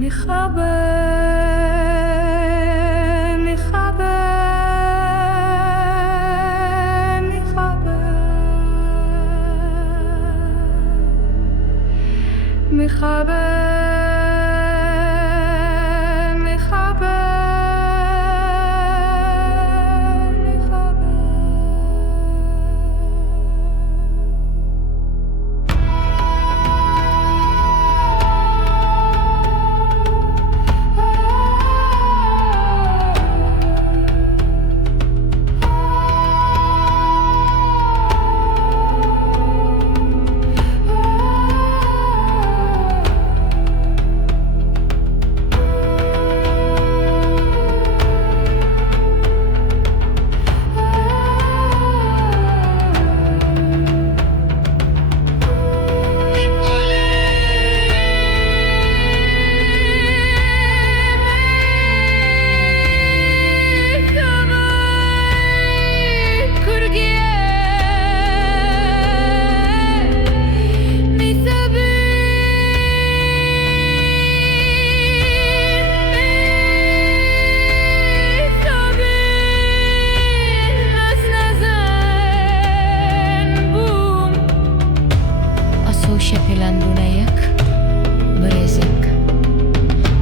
میخوابه میخوابه میخوابه میخوابه Şepelendunayak Brezek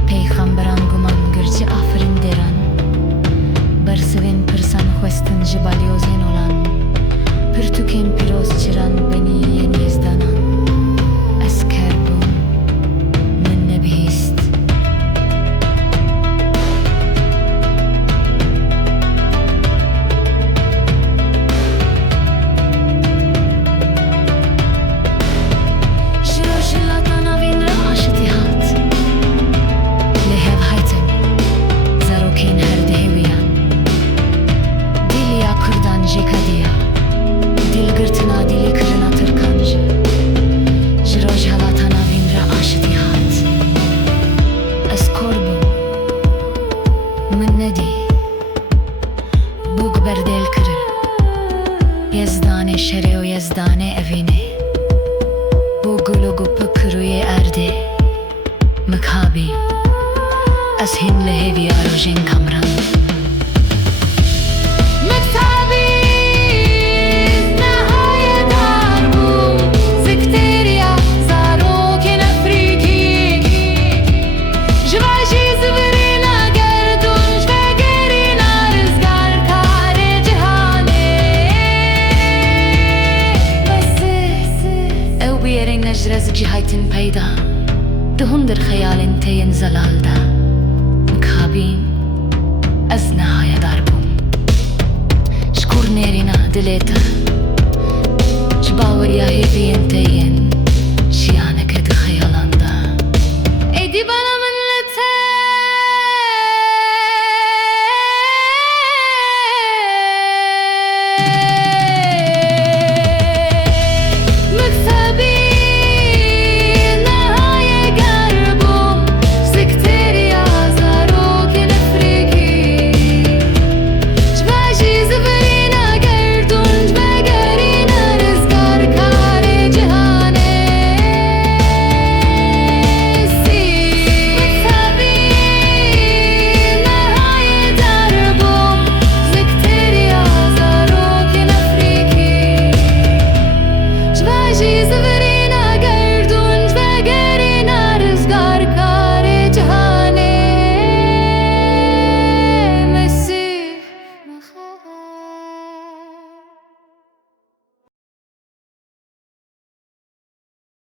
Peygamberan guman gırcı afrin deran Bersivin pırsan khwestin jibalyozen olan Pırtuken piroz çıran beni yen yezdanan Esker bum minne bihist Berdel kırı Yezdane şereo yezdane evine Bu gulugu pıkırıye erdi Mıkhabi Az hinle hevi arojen kamran نجرز جهايتن بيدا دهندر خيالن تين زلالدا مكابين از نهاية داربوم شكور نيرينا دليتا جباور يا هيفين تين